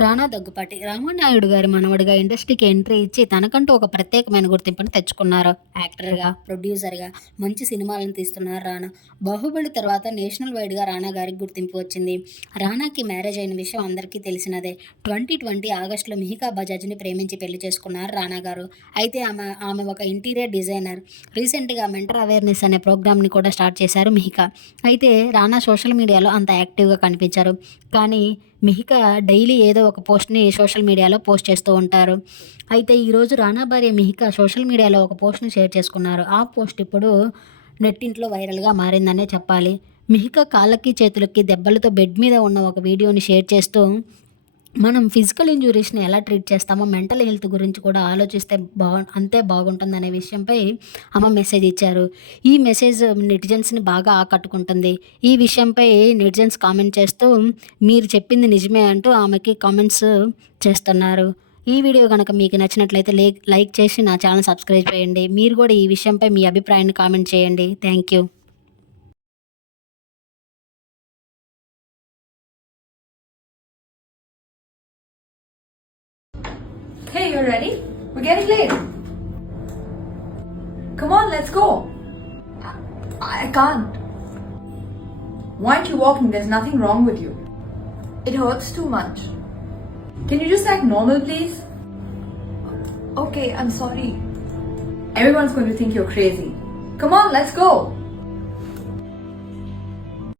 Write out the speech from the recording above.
రానా దగ్గుపాటి రామానాయుడు గారి మనవడిగా ఇండస్ట్రీకి ఎంట్రీ ఇచ్చి తనకంటూ ఒక ప్రత్యేకమైన గుర్తింపును తెచ్చుకున్నారు. యాక్టర్గా ప్రొడ్యూసర్గా మంచి సినిమాలను తీస్తున్నారు రానా. బాహుబలి తర్వాత నేషనల్ వైడ్గా రానా గారికి గుర్తింపు వచ్చింది. రానాకి మ్యారేజ్ అయిన విషయం అందరికీ తెలిసినదే. ట్వంటీ ట్వంటీ ఆగస్టులో మిహికా బజాజ్ని ప్రేమించి పెళ్ళి చేసుకున్నారు రానా గారు. అయితే ఆమె ఆమె ఒక ఇంటీరియర్ డిజైనర్. రీసెంట్గా మెంటర్ అవేర్నెస్ అనే ప్రోగ్రామ్ని కూడా స్టార్ట్ చేశారు మిహికా. అయితే రానా సోషల్ మీడియాలో అంత యాక్టివ్గా కనిపించారు. కానీ మిహికా డైలీ ఏదో ఒక పోస్ట్ని సోషల్ మీడియాలో పోస్ట్ చేస్తూ ఉంటారు. అయితే ఈరోజు రానా భార్య మిహిక సోషల్ మీడియాలో ఒక పోస్ట్ని షేర్ చేసుకున్నారు. ఆ పోస్ట్ ఇప్పుడు నెట్టింట్లో వైరల్గా మారిందనే చెప్పాలి. మిహిక కాళ్ళకి చేతులకి దెబ్బలతో బెడ్ మీద ఉన్న ఒక వీడియోని షేర్ చేస్తూ మనం ఫిజికల్ ఇంజురీస్ని ఎలా ట్రీట్ చేస్తామో మెంటల్ హెల్త్ గురించి కూడా ఆలోచిస్తే బా అంతే బాగుంటుంది అనే విషయంపై ఆమె మెసేజ్ ఇచ్చారు. ఈ మెసేజ్ నెటిజన్స్ని బాగా ఆకట్టుకుంటుంది. ఈ విషయంపై నెటిజన్స్ కామెంట్ చేస్తూ మీరు చెప్పింది నిజమే అంటూ ఆమెకి కామెంట్స్ చేస్తున్నారు. ఈ వీడియో కనుక మీకు నచ్చినట్లయితే లైక్ లైక్ చేసి నా ఛానల్ సబ్స్క్రైబ్ చేయండి. మీరు కూడా ఈ విషయంపై మీ అభిప్రాయాన్ని కామెంట్ చేయండి. Thank you. Hey, you're ready? We're getting late. Come on, let's go. I, I can't. Why aren't you walking? There's nothing wrong with you. It hurts too much. Can you just act normal, please? Okay, I'm sorry. Everyone's going to think you're crazy. Come on, let's go.